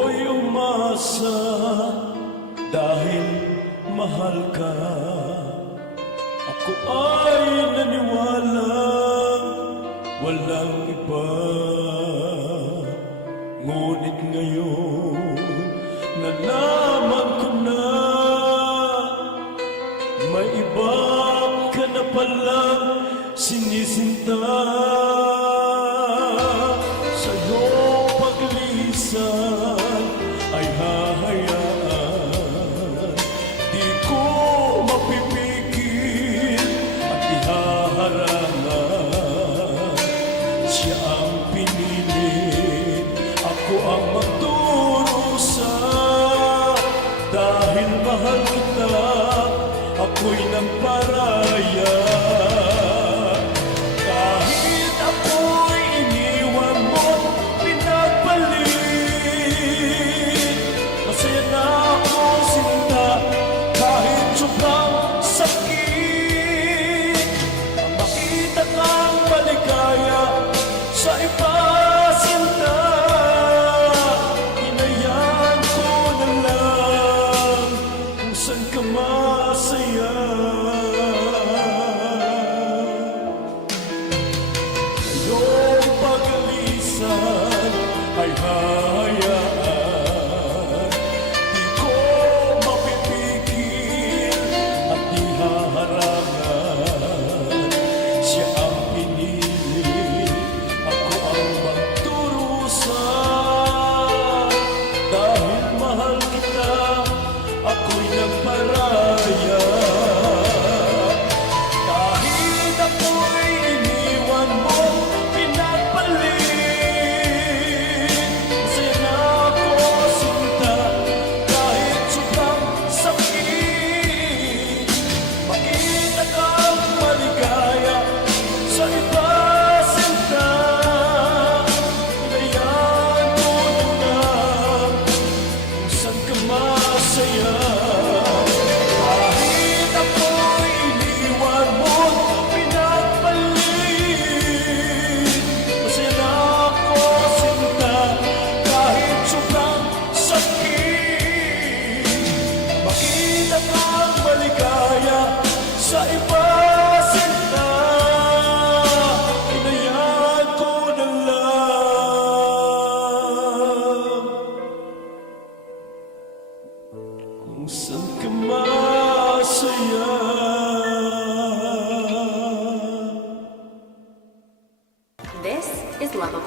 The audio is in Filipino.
Ako'y umasa dahil mahal ka. Ako ay naniwala walang iba. Ngunit ngayon nalaman ko na may iba ka na palang sinisinta. Sa'yo paglisan ay hahayaan, di ko mapipigil at ihaharangan. Siya ang pinili, ako ang magdurusa. Dahil mahal kita, ako'y nagparaya. Kahit ako'y iniwan mo't pinagpalit, masaya na ako sinta kahit sobrang sakit. Ang makita kang maligaya sa iba sinta, hinayaan ko na lang kung saan ka masaya. Iyong pag-alisan ay hahayaan, di ko mapipigil at di haharangan. Siya ang pinili, ako ang magdurusa. Dahil mahal kita, ako'y nagparaya. Kahit ako'y iniwan mo, pinagpalit, masaya na ako sinta kahit sobrang sakit. Makita kang maligaya sa iba sinta, hinayaan mo na lang kung saan ka masaya. Kahit ako'y iniwan mo't pinagpalit, masaya na ako sinta kahit sobrang sakit. Makita kang maligaya sa iba sinta, hinayaan ko na lang kung saan ka masaya. This is Lovable.